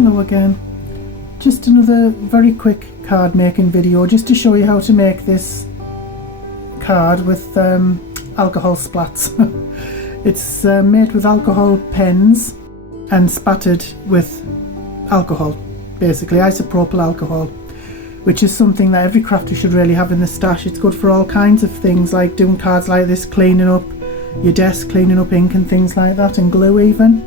Hello again. Just another very quick card making video just to show you how to make this card with alcohol splats. It's made with alcohol pens and spattered with alcohol, basically isopropyl alcohol, which is something that every crafter should really have in the stash. It's good for all kinds of things, like doing cards like this, cleaning up your desk, cleaning up ink and things like that, and glue even.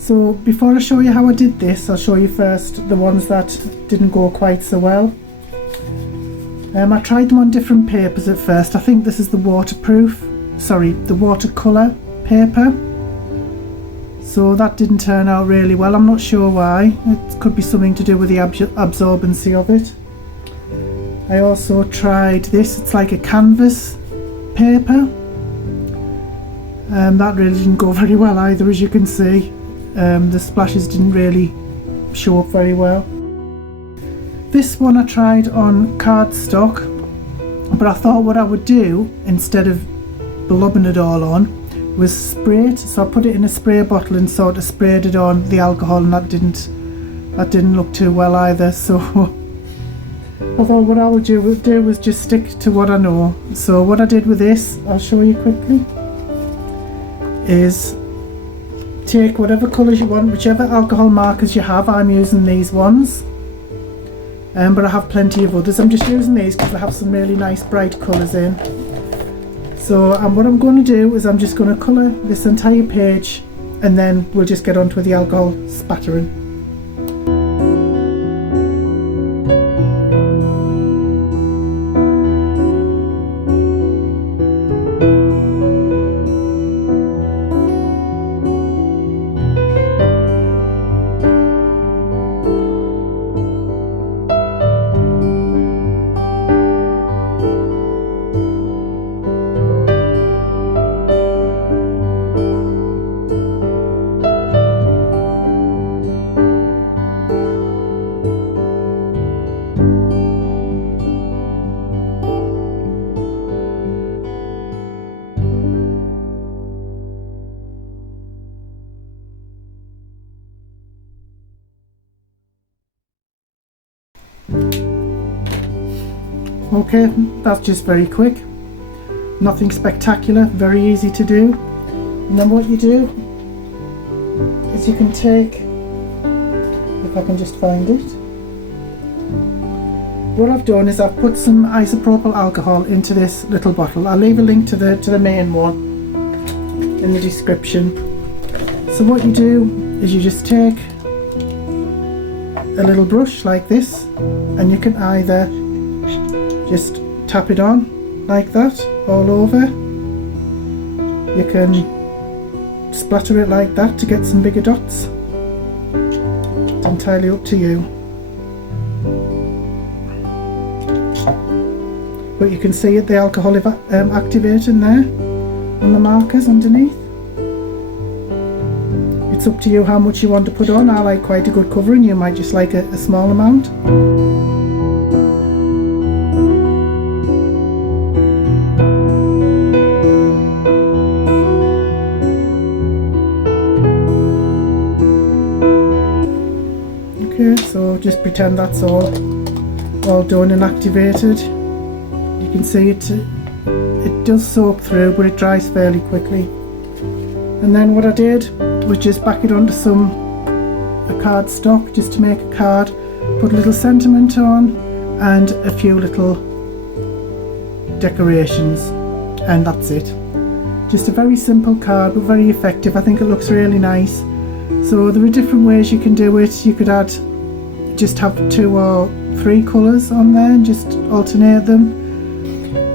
So before I show you how I did this, I'll show you first the ones that didn't go quite so well. I tried them on different papers at first. I think this is the watercolour paper. So that didn't turn out really well. I'm not sure why. It could be something to do with the absorbency of it. I also tried this. It's like a canvas paper. That really didn't go very well either, as you can see. The splashes didn't really show up very well. This one I tried on cardstock, but I thought what I would do instead of blobbing it all on was spray it. So I put it in a spray bottle and sort of sprayed it on the alcohol, and that didn't look too well either. So I thought what I would do was just stick to what I know. So what I did with this, I'll show you quickly, is take whatever colours you want, whichever alcohol markers you have. I'm using these ones, but I have plenty of others. I'm just using these because they have some really nice bright colours in. So what I'm going to do is I'm just going to colour this entire page, and then we'll just get on with the alcohol spattering. Okay, that's just very quick, nothing spectacular, very easy to do. And then what you do is you can take, if I can just find it, what I've done is I've put some isopropyl alcohol into this little bottle. I'll leave a link to the main one in the description. So what you do is you just take a little brush like this, and you can either just tap it on like that all over. You can splatter it like that to get some bigger dots. It's entirely up to you. But you can see the alcohol activating there on the markers underneath. It's up to you how much you want to put on. I like quite a good covering. You might just like a small amount. Okay, so just pretend that's all done and activated. You can see it does soak through, but it dries fairly quickly. And then what I did was just back it onto a cardstock just to make a card, put a little sentiment on and a few little decorations, and that's it. Just a very simple card, but very effective. I think it looks really nice. So there are different ways you can do it. You could just have 2 or 3 colours on there and just alternate them.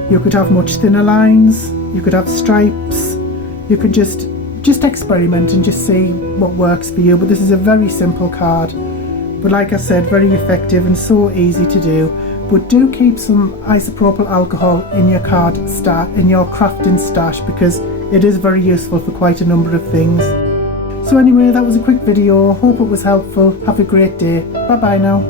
You could have much thinner lines, you could have stripes, you could just experiment and just see what works for you. But this is a very simple card, but like I said, very effective and so easy to do. But do keep some isopropyl alcohol in your crafting stash, because it is very useful for quite a number of things. So anyway, that was a quick video. Hope it was helpful. Have a great day. Bye bye now.